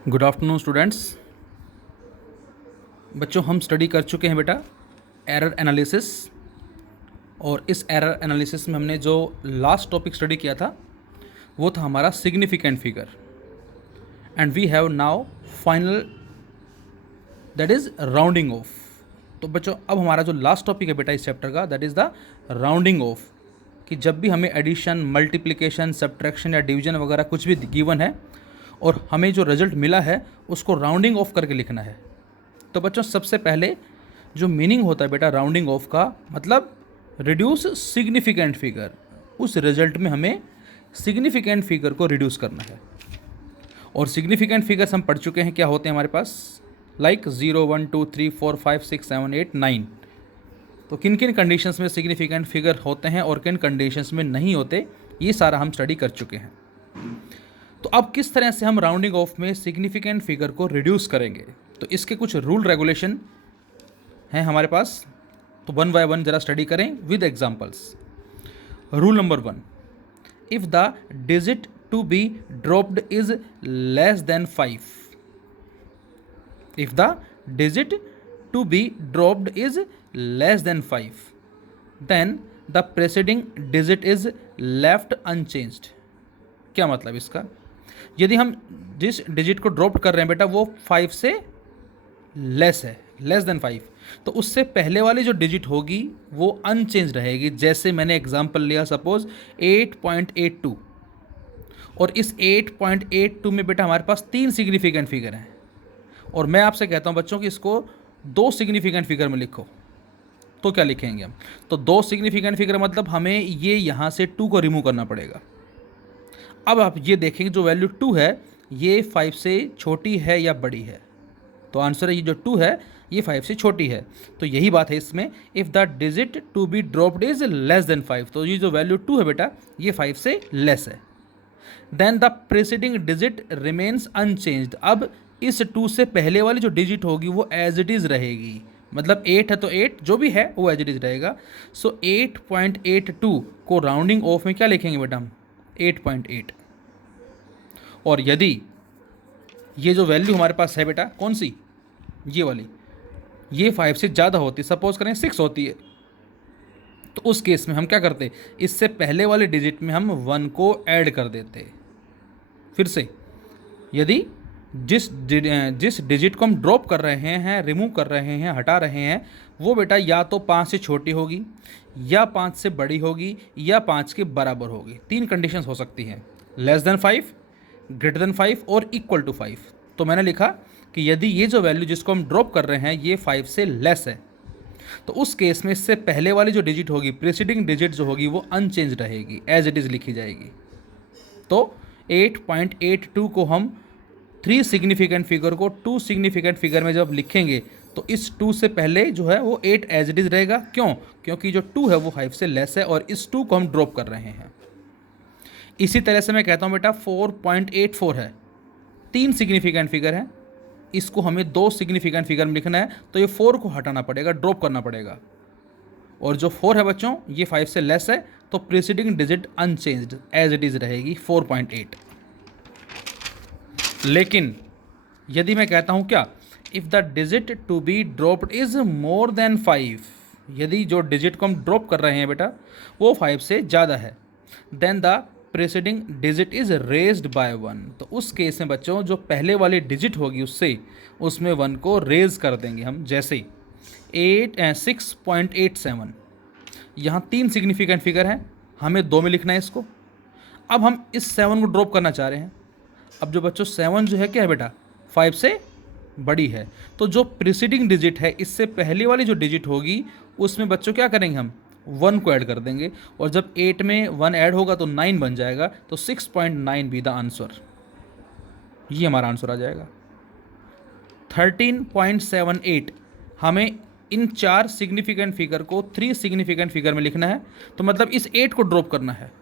Good afternoon students. बच्चों, हम study कर चुके हैं बेटा एरर एनालिसिस। और इस एरर एनालिसिस में हमने जो लास्ट टॉपिक स्टडी किया था वो था हमारा significant figure. And we have now final, that is rounding off. तो बच्चों, अब हमारा जो लास्ट टॉपिक है बेटा इस चैप्टर का, that is the rounding off. कि जब भी हमें एडिशन, मल्टीप्लिकेशन, सब्ट्रैक्शन या डिवीजन वगैरह कुछ भी गिवन है और हमें जो रिजल्ट मिला है उसको राउंडिंग ऑफ करके लिखना है। तो बच्चों, सबसे पहले जो मीनिंग होता है बेटा राउंडिंग ऑफ का, मतलब रिड्यूस सिग्निफिकेंट फिगर। उस रिजल्ट में हमें सिग्निफिकेंट फिगर को रिड्यूस करना है। और सिग्निफिकेंट फिगर्स हम पढ़ चुके हैं क्या होते हैं हमारे पास, लाइक 0, 1, 2, 3, 4, 5, 6, 7, 8, 9। तो किन किन कंडीशंस में सिग्निफिकेंट फिगर होते हैं और किन कंडीशंस में नहीं होते, ये सारा हम स्टडी कर चुके हैं। तो अब किस तरह से हम राउंडिंग ऑफ में सिग्निफिकेंट फिगर को रिड्यूस करेंगे, तो इसके कुछ रूल रेगुलेशन हैं हमारे पास। तो वन बाय वन जरा स्टडी करें with examples. Rule number 1, if the digit to be dropped is less than 5, if the digit to be dropped is less than 5, then the preceding digit is left unchanged। क्या मतलब इसका, यदि हम जिस digit को drop कर रहे हैं बेटा वो 5 से लेस है, लेस देन 5, तो उससे पहले वाली जो डिजिट होगी वो अनचेंज रहेगी। जैसे मैंने एग्जांपल लिया सपोज 8.82, और इस 8.82 में बेटा हमारे पास 3 सिग्निफिकेंट फिगर हैं, और मैं आपसे कहता हूं बच्चों कि इसको 2 सिग्निफिकेंट फिगर में लिखो। तो क्या लिखेंगे हम, तो 2 सिग्निफिकेंट फिगर मतलब हमें ये यहाँ से 2 को रिमूव करना पड़ेगा। अब आप ये देखेंगे जो वैल्यू 2 है ये 5 से छोटी है या बड़ी है, तो आंसर है ये जो 2 है ये 5 से छोटी है। तो यही बात है इसमें, if the digit to be dropped is less than 5, तो ये जो वैल्यू 2 है बेटा ये 5 से लेस है। Then the preceding digit remains unchanged. अब इस 2 से पहले वाली जो डिजिट होगी वो एज इट इज़ रहेगी, मतलब 8 है तो 8 जो भी है वो एज इट इज़ रहेगा। सो 8.82 को राउंडिंग ऑफ में क्या लिखेंगे बेटा हम, 8.8। और यदि ये जो वैल्यू हमारे पास है बेटा कौन सी, ये वाली, ये 5 से ज़्यादा होती, सपोज करें 6 होती है, तो उस केस में हम क्या करते, इससे पहले वाले डिजिट में हम 1 को ऐड कर देते। फिर से, यदि जिस डिजिट को हम ड्रॉप कर रहे हैं, रिमूव कर रहे हैं, हटा रहे हैं, वो बेटा या तो 5 से छोटी होगी, या 5 से बड़ी होगी, या 5 के बराबर होगी। 3 कंडीशंस हो सकती हैं, लेस देन 5, ग्रेटर देन 5 और इक्वल टू 5। तो मैंने लिखा कि यदि ये जो वैल्यू जिसको हम ड्रॉप कर रहे हैं ये 5 से लेस है, तो उस केस में इससे पहले वाली जो डिजिट होगी, प्रीसीडिंग डिजिट जो होगी वो अनचेंज रहेगी, एज इट इज़ लिखी जाएगी। तो 8.82 को हम 3 सिग्निफिकेंट फिगर को 2 सिग्निफिकेंट फिगर में जब लिखेंगे तो इस 2 से पहले जो है वो 8 एज इट इज़ रहेगा। क्यों, क्योंकि जो 2 है वो 5 से लेस है और इस 2 को हम ड्रॉप कर रहे हैं। इसी तरह से मैं कहता हूँ बेटा 4.84 है, 3 सिग्निफिकेंट फिगर है, इसको हमें 2 सिग्निफिकेंट फिगर में लिखना है, तो ये 4 को हटाना पड़ेगा, ड्रॉप करना पड़ेगा। और जो 4 है बच्चों ये 5 से लेस है, तो preceding digit unchanged as it is रहेगी 4.8। लेकिन यदि मैं कहता हूं क्या, if the digit to be dropped is more than 5, यदि जो डिजिट को हम ड्रॉप कर रहे हैं बेटा वो 5 से ज़्यादा है, then the preceding digit is raised by 1, तो उस केस में बच्चों जो पहले वाली डिजिट होगी उसमें 1 को रेज कर देंगे हम। जैसे 6.87, यहाँ 3 सिग्निफिकेंट फिगर हैं, हमें 2 में लिखना है इसको। अब हम इस 7 को ड्रॉप करना चाह रहे हैं। अब जो बच्चों 7 जो है क्या है बेटा 5 से बड़ी है, तो जो प्रीसीडिंग डिजिट है इससे पहले वाली जो डिजिट होगी उसमें बच्चों क्या करेंगे हम 1 को ऐड कर देंगे, और जब 8 में 1 ऐड होगा तो 9 बन जाएगा, तो 6.9 बी द आंसर, ये हमारा आंसर आ जाएगा। 13.78 हमें इन 4 सिग्निफिकेंट फिगर को 3 सिग्निफिकेंट फिगर में लिखना है, तो मतलब इस 8 को ड्रॉप करना है,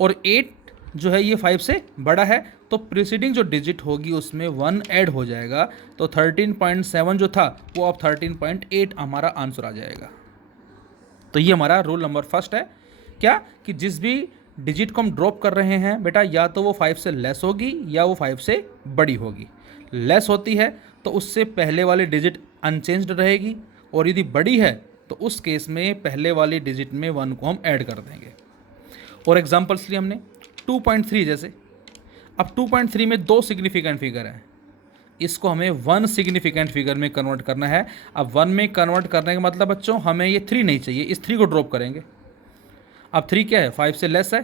और 8 जो है ये 5 से बड़ा है, तो प्रीसीडिंग जो डिजिट होगी उसमें 1 ऐड हो जाएगा, तो 13.7 जो था वो अब 13.8 हमारा आंसर आ जाएगा। तो ये हमारा रूल नंबर फर्स्ट है क्या, कि जिस भी डिजिट को हम ड्रॉप कर रहे हैं बेटा, या तो वो 5 से लेस होगी या वो 5 से बड़ी होगी। लेस होती है तो उससे पहले वाली डिजिट अनचेंज्ड रहेगी, और यदि बड़ी है तो उस केस में पहले वाली डिजिट में 1 को हम ऐड कर देंगे। और एग्जांपल्स लिए हमने 2.3 जैसे। अब 2.3 में 2 सिग्निफिकेंट फिगर हैं, इसको हमें 1 सिग्निफिकेंट फिगर में कन्वर्ट करना है। अब 1 में कन्वर्ट करने का मतलब बच्चों हमें ये 3 नहीं चाहिए, इस 3 को ड्रॉप करेंगे। अब 3 क्या है, 5 से लेस है,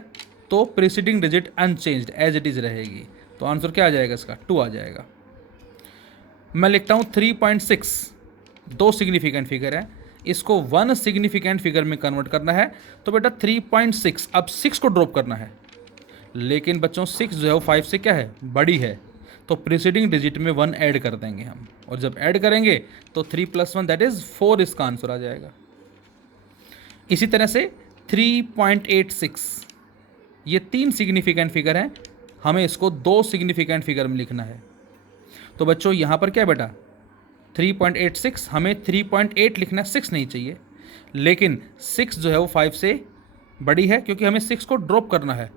तो preceding digit unchanged as it is रहेगी। तो आंसर क्या आ जाएगा इसका, 2 आ जाएगा। मैं लिखता हूँ 3.6, 2 सिग्निफिकेंट फिगर है, इसको 1 सिग्निफिकेंट फिगर में कन्वर्ट करना है। तो बेटा 3.6, अब 6 को ड्रॉप करना है, लेकिन बच्चों 6 जो है वो 5 से क्या है, बड़ी है, तो प्रीसीडिंग डिजिट में 1 ऐड कर देंगे हम, और जब ऐड करेंगे तो 3 + 1 दैट इज़ 4 इसका आंसर आ जाएगा। इसी तरह से 3.86, ये 3 सिग्निफिकेंट फिगर हैं, हमें इसको 2 सिग्निफिकेंट फिगर में लिखना है। तो बच्चों यहाँ पर क्या बेटा 3.86, हमें 3.8 लिखना है, 6 नहीं चाहिए, लेकिन 6 जो है वो 5 से बड़ी है, क्योंकि हमें 6 को ड्रॉप करना है,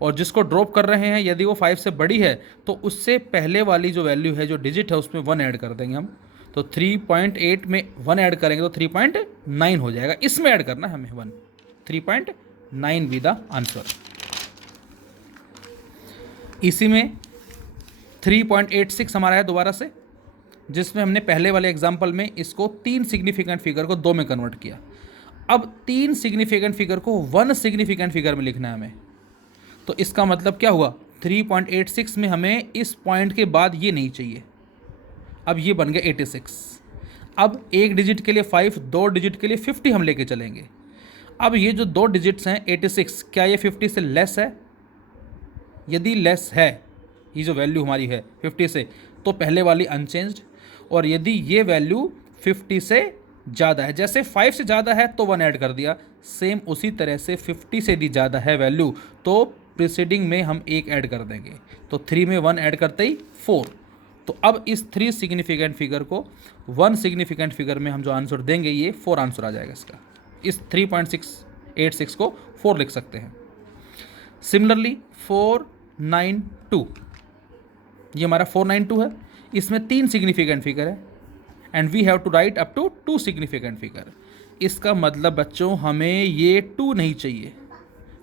और जिसको ड्रॉप कर रहे हैं यदि वो 5 से बड़ी है तो उससे पहले वाली जो वैल्यू है, जो डिजिट है, उसमें 1 ऐड कर देंगे हम। तो 3.8 में 1 ऐड करेंगे तो 3.9 हो जाएगा, इसमें ऐड करना है हमें 1, 3.9 बी द आंसर। इसी में 3.86 हमारा है दोबारा से, जिसमें हमने पहले वाले एग्जाम्पल में इसको 3 सिग्निफिकेंट फिगर को 2 में कन्वर्ट किया। अब 3 सिग्निफिकेंट फिगर को 1 सिग्निफिकेंट फिगर में लिखना है हमें। तो इसका मतलब क्या हुआ, 3.86 में हमें इस पॉइंट के बाद ये नहीं चाहिए, अब ये बन गया 86। अब एक डिजिट के लिए 5, 2 डिजिट के लिए 50 हम लेके चलेंगे। अब ये जो 2 डिजिट्स हैं 86, क्या ये 50 से लेस है? यदि लेस है, ये जो वैल्यू हमारी है 50 से, तो पहले वाली अनचेंज्ड, और यदि ये वैल्यू 50 से ज़्यादा है, जैसे 5 से ज़्यादा है तो 1 ऐड कर दिया, सेम उसी तरह से 50 से भी ज़्यादा है वैल्यू तो प्रीसीडिंग में हम 1 ऐड कर देंगे। तो 3 में 1 ऐड करते ही 4। तो अब इस 3 सिग्निफिकेंट फिगर को 1 सिग्निफिकेंट फिगर में हम जो आंसर देंगे, ये 4 आंसर आ जाएगा इसका। इस 3.686 को 4 लिख सकते हैं। सिमिलरली 492, ये हमारा 492 है, इसमें 3 सिग्निफिकेंट फिगर है, and we have to write up to 2 significant figure. इसका मतलब बच्चों हमें ये 2 नहीं चाहिए,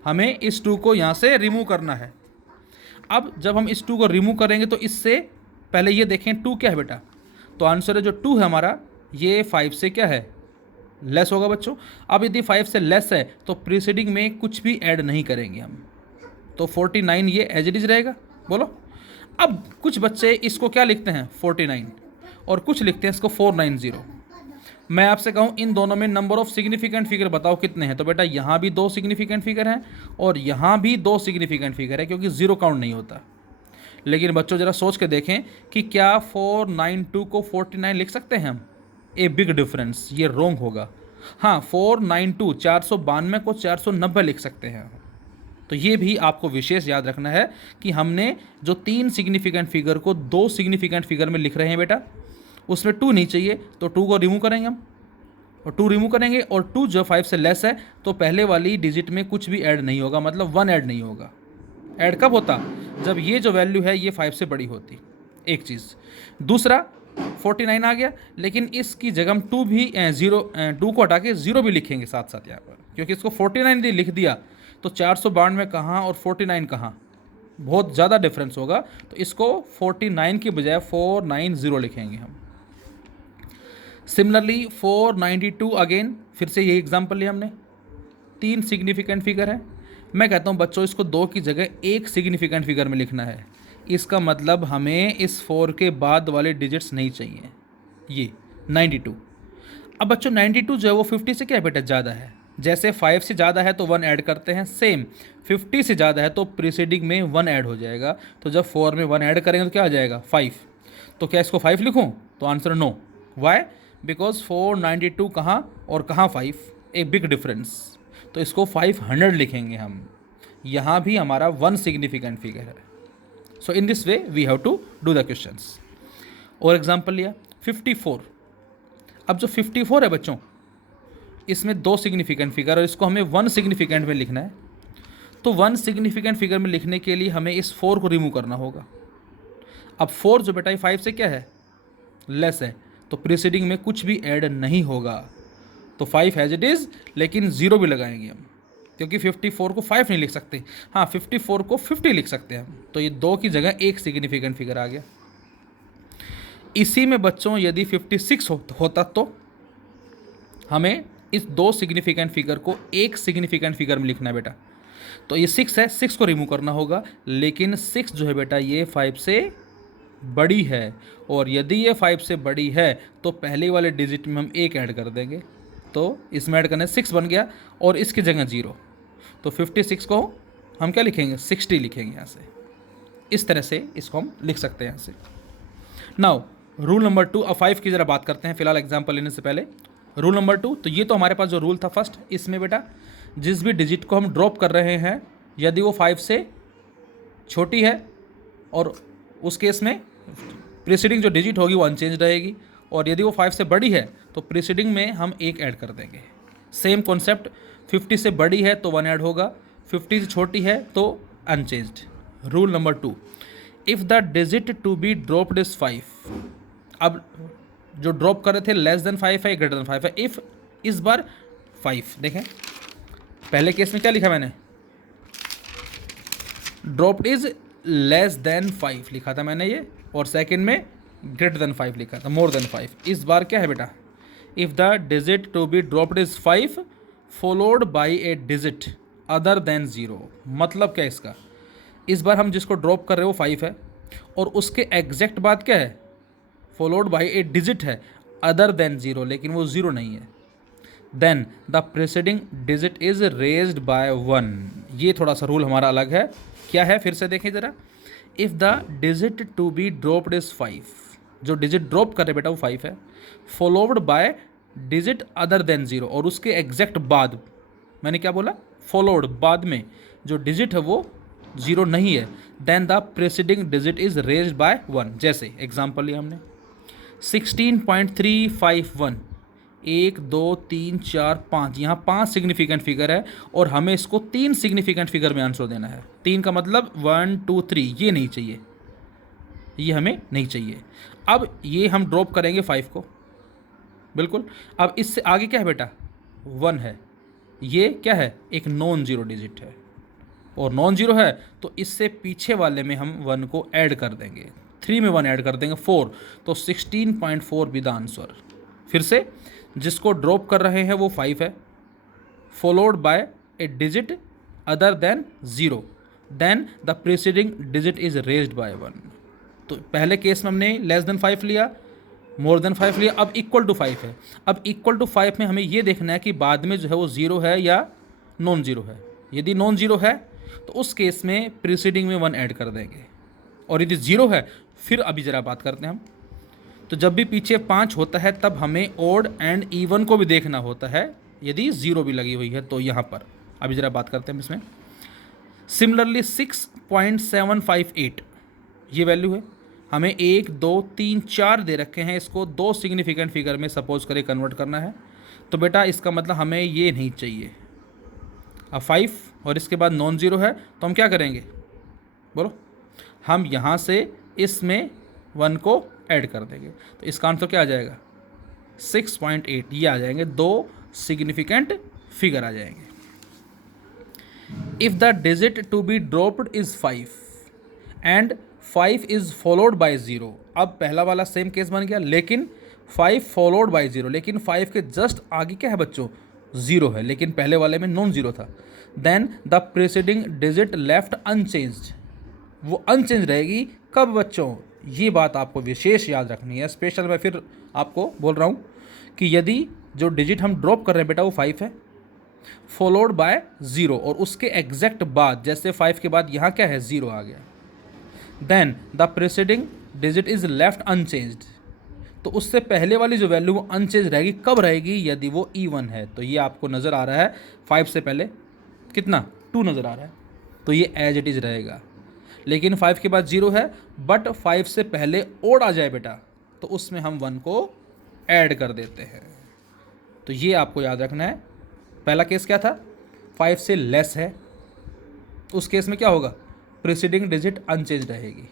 हमें इस 2 को यहाँ से रिमूव करना है। अब जब हम इस 2 को रिमूव करेंगे तो इससे पहले ये देखें 2 क्या है बेटा, तो आंसर है जो 2 है हमारा, ये 5 से क्या है, लेस होगा बच्चों। अब यदि 5 से लेस है तो प्रीसीडिंग में कुछ भी ऐड नहीं करेंगे हम, तो 49 ये एज इट इज रहेगा। बोलो, अब कुछ बच्चे इसको क्या लिखते हैं 49, और कुछ लिखते हैं इसको 490। मैं आपसे कहूँ इन दोनों में नंबर ऑफ सिग्निफिकेंट फिगर बताओ कितने हैं, तो बेटा यहाँ भी 2 सिग्निफिकेंट फिगर हैं और यहाँ भी 2 सिग्निफिकेंट फिगर है, क्योंकि 0 काउंट नहीं होता। लेकिन बच्चों ज़रा सोच के देखें कि क्या 492 को 49 लिख सकते हैं हम? ए बिग डिफरेंस, ये रॉन्ग होगा। हाँ, 492 492 को 490 लिख सकते हैं। तो ये भी आपको विशेष याद रखना है कि हमने जो 3 सिग्निफिकेंट फिगर को 2 सिग्निफिकेंट फिगर में लिख रहे हैं बेटा, उसमें 2 नहीं चाहिए, तो 2 को रिमूव करेंगे हम, और 2 रिमूव करेंगे, और 2 जो 5 से लेस है तो पहले वाली डिजिट में कुछ भी ऐड नहीं होगा, मतलब 1 ऐड नहीं होगा। ऐड कब होता, जब ये जो वैल्यू है ये 5 से बड़ी होती, एक चीज़। दूसरा 49 आ गया, लेकिन इसकी जगह हम 2 को हटा के 0 भी लिखेंगे साथ साथ यहाँ पर, क्योंकि इसको 49 लिख दिया तो 492 कहाँ और 49 कहाँ, बहुत ज़्यादा डिफरेंस होगा। तो इसको 49 के बजाय 490 लिखेंगे हम। सिमिलरली 492 अगेन, फिर से यही एग्जांपल लिया हमने, 3 सिग्निफिकेंट फिगर है। मैं कहता हूँ बच्चों इसको 2 की जगह 1 सिग्निफिकेंट फिगर में लिखना है। इसका मतलब हमें इस 4 के बाद वाले डिजिट्स नहीं चाहिए, ये 92। अब बच्चों 92 जो है वो 50 से क्या है बेटा, ज़्यादा है। जैसे 5 से ज़्यादा है तो 1 ऐड करते हैं, सेम 50 से ज़्यादा है तो प्रीसीडिंग में 1 ऐड हो जाएगा। तो जब 4 में 1 ऐड करेंगे तो क्या आ जाएगा 5। तो क्या इसको 5 लिखूँ, तो आंसर नो। वाई, बिकॉज 492 कहाँ और कहाँ 5, ए बिग डिफरेंस। तो इसको 500 लिखेंगे हम, यहाँ भी हमारा 1 सिग्निफिकेंट फिगर है। So in this way we have to do the questions. और एग्जांपल लिया 54। अब जो 54 है बच्चों, इसमें 2 सिग्निफिकेंट फिगर और इसको हमें 1 सिग्निफिकेंट में लिखना है। तो वन सिग्निफिकेंट फिगर में लिखने के लिए हमें इस 4 को रिमूव करना होगा। अब 4 जो बेटा 5 से क्या है, लेस है, तो प्रीसीडिंग में कुछ भी ऐड नहीं होगा, तो 5 हैज इट इज़, लेकिन 0 भी लगाएंगे हम, क्योंकि 54 को 5 नहीं लिख सकते। हाँ, 54 को 50 लिख सकते हैं हम, तो ये 2 की जगह एक सिग्निफिकेंट फिगर आ गया। इसी में बच्चों यदि 56 होता तो हमें इस 2 सिग्निफिकेंट फिगर को एक सिग्निफिकेंट फिगर में लिखना है बेटा। तो ये 6 है, 6 को रिमूव करना होगा, लेकिन 6 जो है बेटा ये 5 से बड़ी है, और यदि ये 5 से बड़ी है तो पहले वाले डिजिट में हम एक ऐड कर देंगे, तो इसमें ऐड करने 6 बन गया और इसकी जगह 0, तो 56 को हम क्या लिखेंगे, 60 लिखेंगे यहाँ से। इस तरह से इसको हम लिख सकते हैं यहाँ से। नाउ रूल नंबर 2, अब 5 की ज़रा बात करते हैं फिलहाल एग्जाम्पल लेने से पहले। रूल नंबर 2, तो ये तो हमारे पास जो रूल था फर्स्ट, इसमें बेटा जिस भी डिजिट को हम ड्रॉप कर रहे हैं यदि वो 5 से छोटी है और उस केस में प्रीसीडिंग जो डिजिट होगी वो अनचेंज रहेगी, और यदि वो 5 से बड़ी है तो प्रीसीडिंग में हम एक ऐड कर देंगे। सेम कॉन्सेप्ट, 50 से बड़ी है तो 1 ऐड होगा, 50 से छोटी है तो unchanged. Rule number 2, if the digit to be dropped is 5, अब जो ड्रॉप कर रहे थे लेस देन 5 है, ग्रेटर देन 5 है, इफ़ इस बार 5, देखें पहले केस में क्या लिखा मैंने, ड्रॉप्ड इज लेस देन 5 लिखा था मैंने ये, और सेकंड में ग्रेटर देन 5 लिखा था, मोर देन 5। इस बार क्या है बेटा, if the digit to be dropped is 5 followed by a digit other than 0। मतलब क्या इसका, इस बार हम जिसको ड्रॉप कर रहे हो 5 है और उसके एग्जैक्ट बाद क्या है, फॉलोड बाई ए डिजिट है अदर देन 0, लेकिन वो 0 नहीं है, then the preceding digit is raised by 1। ये थोड़ा सा रूल हमारा अलग है, क्या है फिर से देखें ज़रा। If the digit to be dropped is 5, जो डिजिट ड्रॉप करे बेटा वो 5 है, followed by digit other than 0, और उसके एग्जैक्ट बाद, मैंने क्या बोला, फॉलोड बाद में जो डिजिट है वो 0 नहीं है, then the preceding digit is raised by 1। जैसे एग्जाम्पल लिया हमने 16.351, 1 2 3 4 5, यहाँ 5 सिग्निफिकेंट फिगर है और हमें इसको 3 सिग्निफिकेंट फिगर में आंसर देना है। 3 का मतलब 1 2 3, ये नहीं चाहिए, ये हमें नहीं चाहिए। अब ये हम ड्रॉप करेंगे 5 को, बिल्कुल। अब इससे आगे क्या है बेटा, 1 है, ये क्या है, एक नॉन जीरो डिजिट है, और नॉन जीरो है तो इससे पीछे वाले में हम 1 को ऐड कर देंगे, 3 में 1 ऐड कर देंगे 4, तो 16.4 बी द आंसर। फिर से जिसको ड्रॉप कर रहे हैं वो 5 है, followed by a digit other than 0, then the preceding digit is raised by 1। तो पहले केस में हमने लेस देन 5 लिया, मोर देन 5 लिया, अब इक्वल टू 5 है। अब इक्वल टू 5 में हमें ये देखना है कि बाद में जो है वो 0 है या नॉन जीरो है। यदि नॉन जीरो है तो उस केस में प्रीसीडिंग में 1 ऐड कर देंगे, और यदि 0 है फिर अभी ज़रा बात करते हैं हम। तो जब भी पीछे 5 होता है तब हमें ओड एंड इवन को भी देखना होता है, यदि 0 भी लगी हुई है तो यहाँ पर अभी ज़रा बात करते हैं इसमें। सिमिलरली 6.758 ये वैल्यू है, हमें 1 2 3 4 दे रखे हैं, इसको 2 सिग्निफिकेंट फिगर में सपोज करें कन्वर्ट करना है, तो बेटा इसका मतलब हमें ये नहीं चाहिए। अब 5 और इसके बाद नॉन जीरो है तो हम क्या करेंगे, बोलो, हम यहाँ से इसमें 1 को ऐड कर देंगे, तो इसका आंसर क्या आ जाएगा, 6.8। ये आ जाएंगे, 2 सिग्निफिकेंट फिगर आ जाएंगे। If the digit to be dropped is 5 and 5 is followed by 0, अब पहला वाला सेम केस बन गया, लेकिन 5 फॉलोड बाय 0, लेकिन 5 के जस्ट आगे क्या है बच्चों, 0 है, लेकिन पहले वाले में नॉन जीरो था। Then the preceding digit left unchanged, वो अनचेंज रहेगी कब बच्चों, ये बात आपको विशेष याद रखनी है। स्पेशल मैं फिर आपको बोल रहा हूँ कि यदि जो डिजिट हम ड्रॉप कर रहे हैं बेटा वो 5 है, फॉलोड बाय 0, और उसके एग्जैक्ट बाद, जैसे 5 के बाद यहाँ क्या है, 0 आ गया, then the preceding digit is left unchanged, तो उससे पहले वाली जो वैल्यू वो अनचेंज रहेगी, कब रहेगी, यदि वो इवन है। तो ये आपको नज़र आ रहा है 5 से पहले कितना, 2 नज़र आ रहा है, तो ये एज इट इज़ रहेगा। लेकिन 5 के बाद 0 है, बट 5 से पहले ओड आ जाए बेटा तो उसमें हम 1 को ऐड कर देते हैं। तो ये आपको याद रखना है। पहला केस क्या था, 5 से लेस है, उस केस में क्या होगा, प्रीसीडिंग डिजिट अनचेंज रहेगी।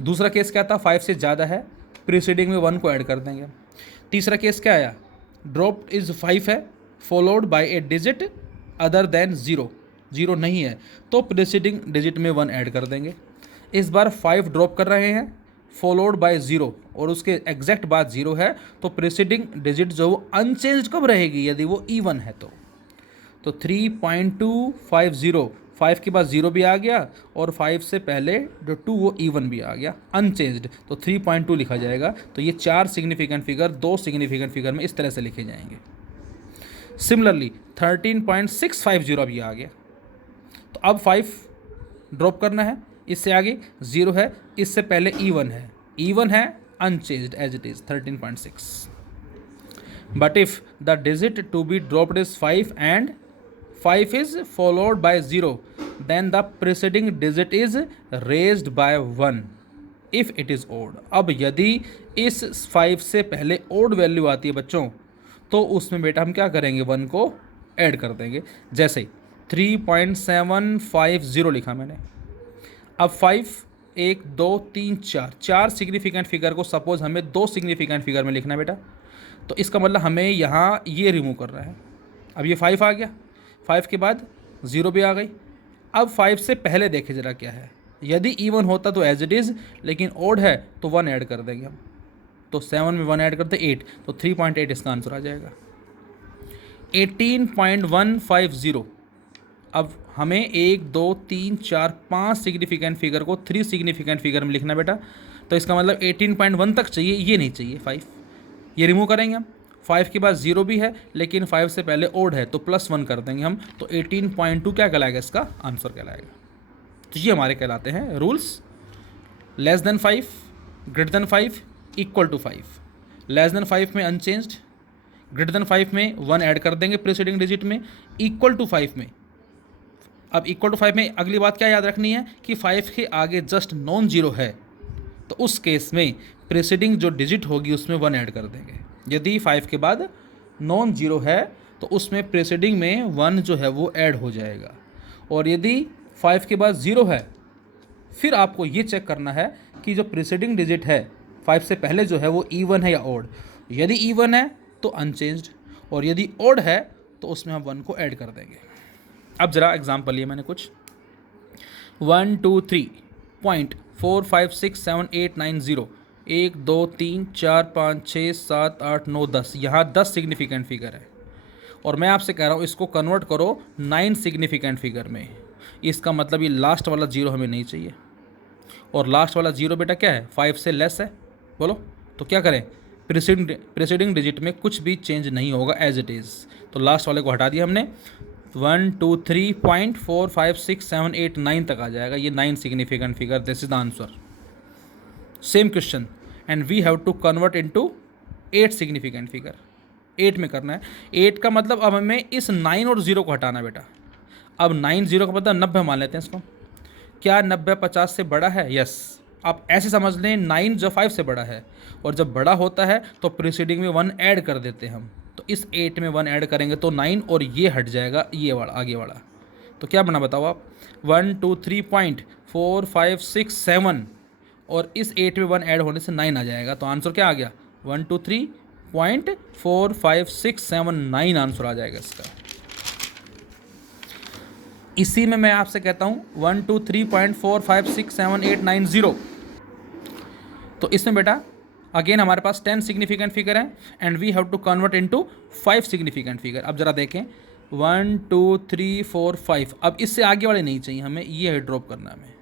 दूसरा केस क्या था, 5 से ज़्यादा है, प्रीसीडिंग में 1 को ऐड कर देंगे। तीसरा केस क्या आया, ड्रॉप्ड इज 5 है, followed by a digit other than 0, 0 नहीं है तो प्रीसीडिंग डिजिट में 1 ऐड कर देंगे। इस बार 5 ड्रॉप कर रहे हैं, फॉलोड बाय 0 और उसके एग्जैक्ट बाद 0 है, तो प्रीसीडिंग डिजिट जो वो अनचेंज कब रहेगी, यदि वो इवन है तो 3.250, 5 के बाद 0 भी आ गया और 5 से पहले जो 2 वो इवन भी आ गया, अनचेंज्ड, तो 3.2 लिखा जाएगा। तो ये 4 सिग्निफिकेंट फिगर 2 सिग्निफिकेंट फिगर में इस तरह से लिखे जाएंगे। सिमिलरली 13.650 अभी आ गया, तो अब 5 ड्रॉप करना है, इससे आगे 0 है, इससे पहले इवन है unchanged as it is 13.6। But if the digit to be dropped is 5 and 5 is followed by 0, then the preceding digit is raised by 1 if it is odd। अब यदि इस 5 से पहले odd वैल्यू आती है बच्चों, तो उसमें बेटा हम क्या करेंगे, 1 को ऐड कर देंगे। जैसे 3.750 लिखा मैंने, अब 5 1 2 3 4 सिग्निफिकेंट फिगर को सपोज हमें 2 सिग्निफिकेंट फिगर में लिखना है बेटा, तो इसका मतलब हमें यहाँ ये रिमूव करना है। अब ये 5 आ गया, 5 के बाद 0 भी आ गई। अब 5 से पहले देखें ज़रा क्या है, यदि इवन होता तो एज इट इज़, लेकिन ओड है तो 1 ऐड कर देंगे हम, तो 7 में 1 ऐड करते 8, तो 3.8 इसका आंसर आ जाएगा। 18.150, अब हमें 1 2 3 4 5 सिग्निफिकेंट फिगर को 3 सिग्निफिकेंट फिगर में लिखना बेटा, तो इसका मतलब 18.1 तक चाहिए, ये नहीं चाहिए 5, ये रिमूव करेंगे हम। 5 के बाद 0 भी है, लेकिन 5 से पहले ओड है तो +1 कर देंगे हम, तो 18.2 क्या कहलाएगा, इसका आंसर कहलाएगा। तो ये हमारे कहलाते हैं rules. Less than 5, greater than 5, equal to 5। Less than 5 में अनचेंज्ड, ग्रेटर देन 5 में 1 ऐड कर देंगे प्रीसीडिंग डिजिट में, इक्वल टू 5 में। अब इक्वल टू 5 में अगली बात क्या याद रखनी है कि 5 के आगे जस्ट नॉन जीरो है, तो उस केस में प्रीसीडिंग जो डिजिट होगी उसमें 1 ऐड कर देंगे। यदि 5 के बाद नॉन जीरो है तो उसमें प्रीसीडिंग में 1 जो है वो ऐड हो जाएगा, और यदि 5 के बाद 0 है, फिर आपको ये चेक करना है कि जो प्रीसीडिंग डिजिट है 5 से पहले जो है वो इवन है या ओड। यदि इवन है तो अनचेंज्ड, और यदि ओड है तो उसमें हम 1 को ऐड कर देंगे। अब ज़रा एग्जाम्पल लिए मैंने कुछ, 1 2 3.456789 1 2 3 4 5 6 7 8 9 10, यहाँ 10 सिग्निफिकेंट फिगर है, और मैं आपसे कह रहा हूँ इसको कन्वर्ट करो 9 सिग्निफिकेंट फिगर में। इसका मतलब ये लास्ट वाला 0 हमें नहीं चाहिए, और लास्ट वाला 0 बेटा क्या है, 5 से लेस है, बोलो तो क्या करें, प्रीसीडिंग डिजिट में कुछ भी चेंज नहीं होगा एज इट इज़, तो लास्ट वाले को हटा दिया हमने। 1 2 3.456789 तक आ जाएगा, ये 9 significant figure, this is the answer. Same question, and we have to convert into 8 significant figure, 8 में करना है। 8 का मतलब अब हमें इस 9 और 0 को हटाना है बेटा। अब 9 0 का मतलब 90 मान लेते हैं इसको। क्या 90 50 से बड़ा है? यस। आप ऐसे समझ लें 9 जो 5 से बड़ा है, और जब बड़ा होता है तो प्रीसीडिंग में 1 ऐड कर देते हैं हम, तो इस 8 में 1 ऐड करेंगे तो 9, और ये हट जाएगा ये वाला आगे वाला, तो क्या बना बताओ आप, 1 2 3.4567, और इस 8 में 1 ऐड होने से 9 आ जाएगा, तो आंसर क्या आ गया, 1 2 3.45679 आंसर आ जाएगा इसका। इसी में मैं आपसे कहता हूँ 1 2 3.456789, तो इसमें बेटा अगेन हमारे पास 10 सिग्निफिकेंट फिगर है, and we have to convert into 5 significant figure. अब जरा देखें 1 2 3 4 5, अब इससे आगे वाले नहीं चाहिए हमें, ये है ड्रॉप करना हमें।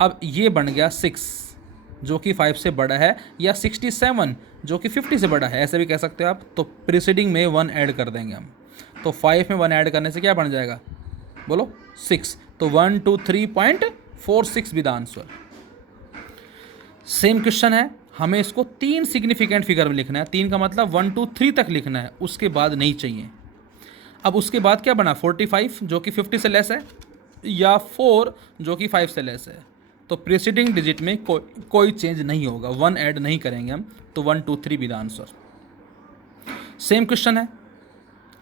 अब ये बन गया 6 जो कि 5 से बड़ा है, या 67 जो कि 50 से बड़ा है, ऐसे भी कह सकते हो आप। तो प्रीसीडिंग में 1 ऐड कर देंगे हम, तो 5 में 1 ऐड करने से क्या बन जाएगा, बोलो 6, तो 1 2 3.46 भी द आंसर। सेम क्वेश्चन है, हमें इसको 3 सिग्निफिकेंट फिगर में लिखना है। 3 का मतलब 1 2 3 तक लिखना है, उसके बाद नहीं चाहिए। अब उसके बाद क्या बना, 45 जो कि 50 से लेस है, या 4 जो कि 5 से लेस है, तो प्रीसीडिंग डिजिट में कोई चेंज नहीं होगा, 1 ऐड नहीं करेंगे हम, तो 1 2 3 भी द आंसर। सेम क्वेश्चन है,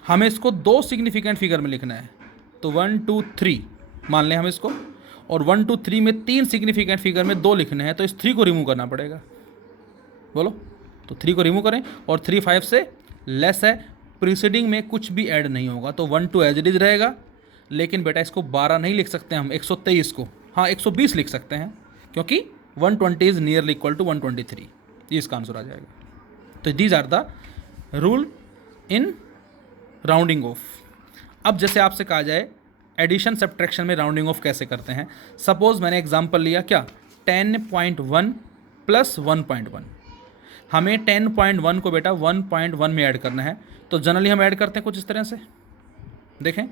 हमें इसको 2 सिग्निफिकेंट फिगर में लिखना है, तो 1 2 3, मान लें हम इसको, और 1 2 3 में 3 सिग्निफिकेंट फिगर में 2 लिखने हैं, तो इस 3 को रिमूव करना पड़ेगा। बोलो, तो 3 को रिमूव करें, और 3 5 से लेस है, प्रीसीडिंग में कुछ भी ऐड नहीं होगा, तो 1 2 एज इट इज रहेगा। लेकिन बेटा इसको 12 नहीं लिख सकते हम, 123 को, हाँ 120 लिख सकते हैं, क्योंकि 120 इज नियरली इक्वल टू 123, ये इसका आंसर आ जाएगा। तो these are the rule in rounding off. अब जैसे आपसे कहा जाए एडिशन सब्ट्रैक्शन में राउंडिंग ऑफ कैसे करते हैं। सपोज मैंने एग्जांपल लिया क्या, 10.1 प्लस 1.1, हमें 10.1 को बेटा 1.1 में ऐड करना है, तो जनरली हम ऐड करते हैं कुछ इस तरह से, देखें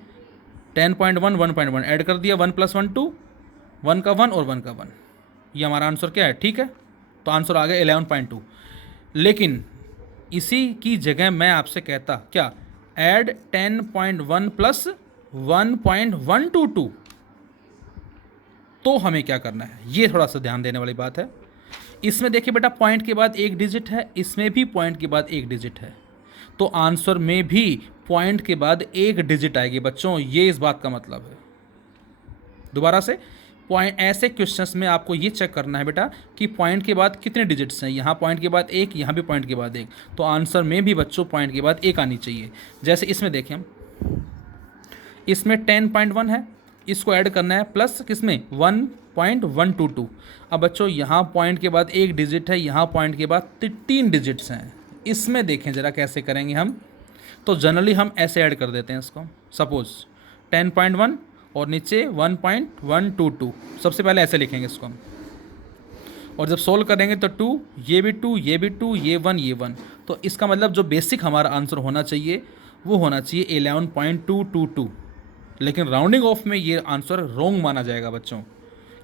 10.1 1.1 ऐड कर दिया, 1 + 1 2, 1 का 1 और 1 का 1, ये हमारा आंसर क्या है, ठीक है। तो आंसर आ गया 11.2। लेकिन इसी की जगह मैं आपसे कहता क्या, ऐड 10.1 प्लस 1.122, तो हमें क्या करना है, ये थोड़ा सा ध्यान देने वाली बात है। इसमें देखिए बेटा पॉइंट के बाद एक डिजिट है, इसमें भी पॉइंट के बाद एक डिजिट है, तो आंसर में भी पॉइंट के बाद एक डिजिट आएगी बच्चों, ये इस बात का मतलब है। दोबारा से, पॉइंट ऐसे क्वेश्चंस में आपको ये चेक करना है बेटा कि पॉइंट के बाद कितने डिजिट्स हैं, यहाँ पॉइंट के बाद एक, यहाँ भी पॉइंट के बाद एक, तो आंसर में भी बच्चों पॉइंट के बाद एक आनी चाहिए। जैसे इसमें देखें हम, इसमें 10.1 है, इसको ऐड करना है प्लस किसमें 1.122। अब बच्चों यहाँ पॉइंट के बाद एक डिजिट है, यहाँ पॉइंट के बाद 3 डिजिट्स हैं, इसमें देखें ज़रा कैसे करेंगे हम। तो जनरली हम ऐसे ऐड कर देते हैं इसको, सपोज 10.1 और नीचे 1.122, सबसे पहले ऐसे लिखेंगे इसको हम, और जब सोल्व करेंगे तो 2, ये भी 2, ये भी 2, ये 1, ये 1, तो इसका मतलब जो बेसिक हमारा आंसर होना चाहिए वो होना चाहिए 11.222। लेकिन राउंडिंग ऑफ में ये आंसर रॉन्ग माना जाएगा बच्चों,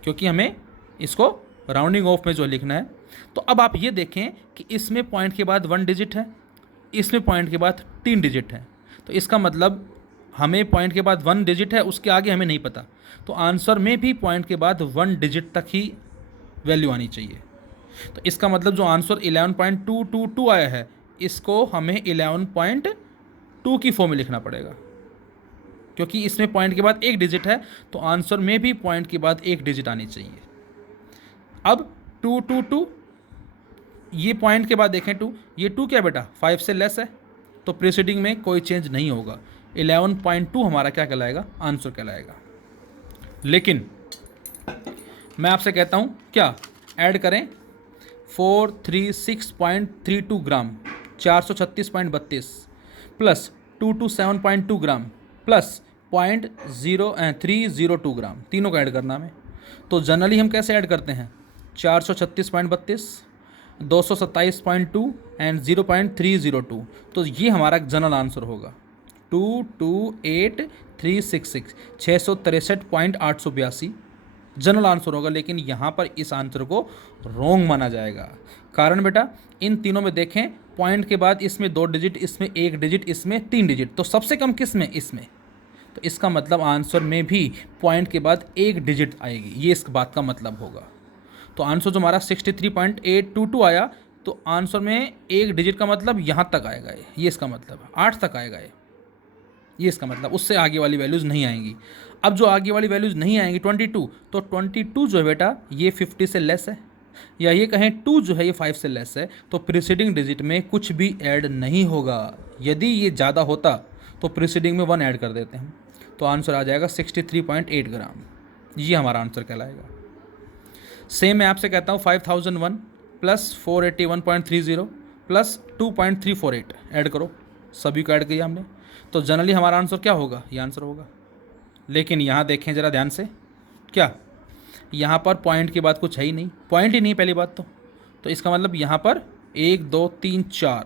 क्योंकि हमें इसको राउंडिंग ऑफ में जो लिखना है। तो अब आप ये देखें कि इसमें पॉइंट के बाद 1 डिजिट है, इसमें पॉइंट के बाद 3 डिजिट है, तो इसका मतलब हमें पॉइंट के बाद 1 डिजिट है, उसके आगे हमें नहीं पता, तो आंसर में भी पॉइंट के बाद 1 डिजिट तक ही वैल्यू आनी चाहिए। तो इसका मतलब जो आंसर 11.222 आया है, इसको हमें 11.2 की फॉर्म में लिखना पड़ेगा, क्योंकि इसमें पॉइंट के बाद एक डिजिट है, तो आंसर में भी पॉइंट के बाद एक डिजिट आनी चाहिए। अब 222, ये पॉइंट के बाद देखें 2, ये 2 क्या बेटा 5 से लेस है, तो प्रीसीडिंग में कोई चेंज नहीं होगा, 11.2 हमारा क्या कहलाएगा, आंसर कहलाएगा। लेकिन मैं आपसे कहता हूँ क्या, ऐड करें 436.32 ग्राम 436.32 प्लस 227.2 ग्राम प्लस 0.302 ग्राम, तीनों का ऐड करना हमें। तो जनरली हम कैसे ऐड करते हैं, 436.32, 227.2 एंड 0.302, तो ये हमारा जनरल आंसर होगा 228366, 663.882 जनरल आंसर होगा। लेकिन यहाँ पर इस आंसर को रॉन्ग माना जाएगा, कारण बेटा इन तीनों में देखें पॉइंट के बाद इसमें 2 डिजिट, इसमें 1 डिजिट, इसमें 3 डिजिट, तो सबसे कम किस में, इसमें, तो इसका मतलब आंसर में भी पॉइंट के बाद 1 डिजिट आएगी, ये इस बात का मतलब होगा। तो आंसर जो हमारा 63.822 आया, तो आंसर में 1 डिजिट का मतलब यहाँ तक आएगा, ये इसका मतलब 8 तक आएगा, ये इसका मतलब, उससे आगे वाली वैल्यूज़ नहीं आएंगी। अब जो आगे वाली वैल्यूज़ नहीं आएंगी 22, तो 22 जो है बेटा ये 50 से लेस है, या ये कहें 2 जो है ये 5 से लेस है, तो प्रीसीडिंग डिजिट में कुछ भी ऐड नहीं होगा। यदि ये ज़्यादा होता तो प्रीसीडिंग में 1 ऐड कर देते हैं, तो आंसर आ जाएगा 63.8 ग्राम, ये हमारा आंसर कहलाएगा। सेम मैं आपसे कहता हूँ 5001 प्लस 481.30 प्लस 2.348 ऐड करो, सभी को ऐड किया हमने, तो जनरली हमारा आंसर क्या होगा, ये आंसर होगा। लेकिन यहाँ देखें ज़रा ध्यान से, क्या यहाँ पर पॉइंट के बाद कुछ है ही नहीं, पॉइंट ही नहीं पहली बात तो इसका मतलब यहाँ पर 1 2 3 4,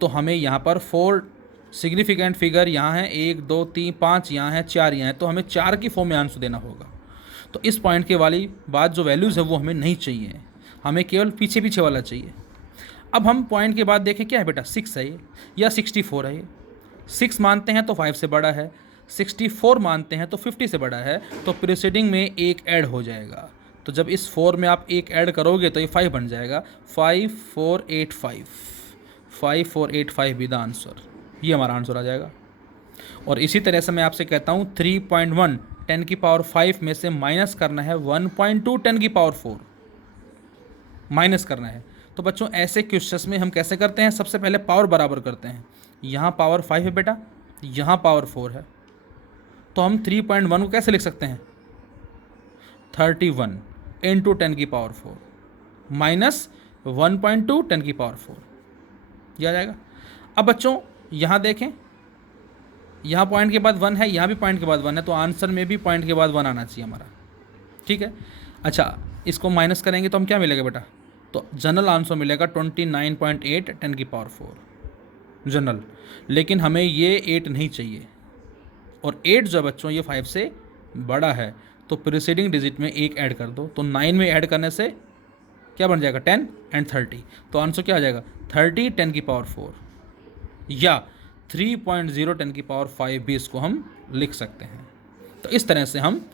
तो हमें यहाँ पर 4 सिग्निफिकेंट फिगर यहाँ है, 1 2 3 5 यहाँ है, 4 यहाँ है, तो हमें 4 की फॉर्म में आंसर देना होगा। तो इस पॉइंट के वाली बाद जो वैल्यूज़ है वो हमें नहीं चाहिए, हमें केवल पीछे पीछे वाला चाहिए। अब हम पॉइंट के बाद देखें क्या है बेटा, 6 है ये या 64 है, ये 6 मानते हैं तो 5 से बड़ा है, 64 मानते हैं तो 50 से बड़ा है, तो प्रीसीडिंग में 1 ऐड हो जाएगा। तो जब इस 4 में आप 1 ऐड करोगे तो ये 5 बन जाएगा, 5485 बी द आंसर, ये हमारा आंसर आ जाएगा। और इसी तरह से मैं आपसे कहता हूँ 3.1 10 की पावर 5 में से माइनस करना है 1.2 10 की पावर 4 माइनस करना है। तो बच्चों ऐसे क्वेश्चंस में हम कैसे करते हैं, सबसे पहले पावर बराबर करते हैं। यहाँ पावर 5 है बेटा, यहाँ पावर 4 है, तो हम 3.1 को कैसे लिख सकते हैं, 31 इंटू 10 की पावर 4 माइनस 1.2 10 की पावर 4, ये आ जाएगा। अब बच्चों यहाँ देखें, यहाँ पॉइंट के बाद 1 है, यहाँ भी पॉइंट के बाद 1 है, तो आंसर में भी पॉइंट के बाद 1 आना चाहिए हमारा, ठीक है। अच्छा, इसको माइनस करेंगे तो हम क्या मिलेगा बेटा, तो जनरल आंसर मिलेगा 29.8 10 की पावर 4 जनरल। लेकिन हमें ये 8 नहीं चाहिए, और 8 जो बच्चों ये 5 से बड़ा है, तो प्रीसीडिंग डिजिट में 1 ऐड कर दो, तो 9 में ऐड करने से क्या बन जाएगा 10 एंड 30, तो आंसर क्या आ जाएगा 30 10 की पावर 4, या 3.0 10 की पावर 5 भी इसको हम लिख सकते हैं। तो इस तरह से हम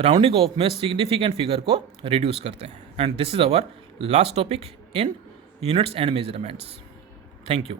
राउंडिंग ऑफ में सिग्निफिकेंट फिगर को रिड्यूस करते हैं। And this is our last topic in units and measurements. Thank you.